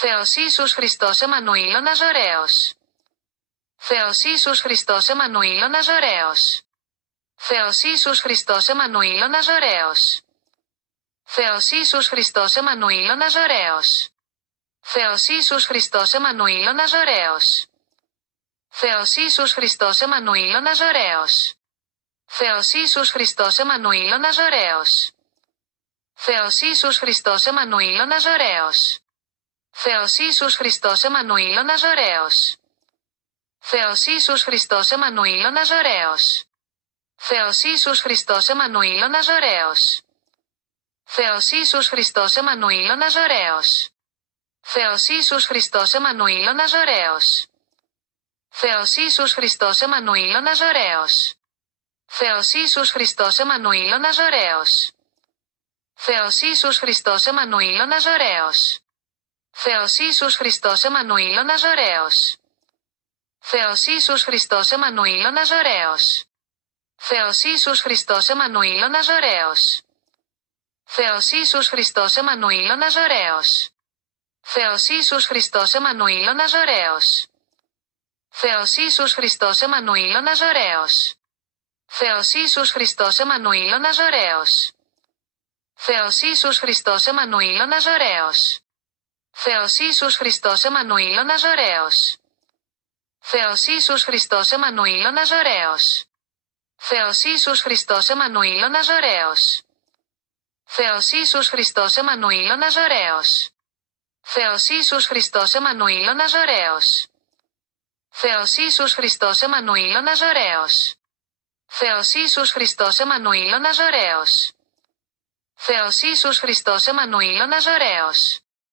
Θεός Ιησούς Χριστός Εμμανουήλ Ναζωραίος. Θεός Ιησούς Χριστός Εμμανουήλ Ναζωραίος. Θεός Ιησούς Χριστός Εμμανουήλ Ναζωραίος. Θεός Ιησούς Χριστός Εμμανουήλ Ναζωραίος. Θεός Ιησούς Χριστός Εμμανουήλ Ναζωραίος. Θεός Ιησούς Χριστός Εμμανουήλ Ναζωραίος. Θεός Ιησούς Χριστός Εμμανουήλ Ναζωραίος. Θεός Ιησούς Χριστός Εμμανουήλ Ναζωραίος. Θεός Ιησούς Χριστός Εμμανουήλ Ναζωραίος. Θεός Ιησούς Χριστός Εμμανουήλ Ναζωραίος. Θεός Ιησούς Χριστός Εμμανουήλ Ναζωραίος. Θεός Ιησούς Χριστός Εμμανουήλ Ναζωραίος. Θεός Ιησούς Χριστός Εμμανουήλ Ναζωραίος. Θεός Ιησούς Χριστός Εμμανουήλ Ναζωραίος. Θεός Ιησούς Χριστός Εμμανουήλ Ναζωραίος. Θεός Ιησούς Χριστός Εμμανουήλ Ναζωραίος. Θεός Ιησούς Χριστός Εμμανουήλ Ναζωραίος. Θεός Ιησούς Χριστός Εμμανουήλ Ναζωραίος. Θεός Ιησούς Χριστός Εμμανουήλ Ναζωραίος. Θεός Ιησούς Χριστός Εμμανουήλ Ναζωραίος. Θεός Ιησούς Χριστός Εμμανουήλ Ναζωραίος. Θεός Ιησούς Χριστός Εμμανουήλ Ναζωραίος. Θεός Ιησούς Χριστός Εμμανουήλ Ναζωραίος. Θεός Ιησούς Χριστός Εμμανουήλ Ναζωραίος. Θεός Ιησούς Χριστός Εμμανουήλ Ναζωραίος. Θεός Ιησούς Χριστός Εμμανουήλ Ναζωραίος. Θεός Ιησούς Χριστός Εμμανουήλ Ναζωραίος. Θεός Ιησούς Χριστός Εμμανουήλ Ναζωραίος. Θεός Ιησούς Χριστός Εμμανουήλ Ναζωραίος. Θεός Ιησούς Χριστός Εμμανουήλ Ναζωραίος. Θεός Ιησούς Χριστός Εμμανουήλ Ναζωραίος. Θεός Ιησούς Χριστός Εμμανουήλ Ναζωραίος.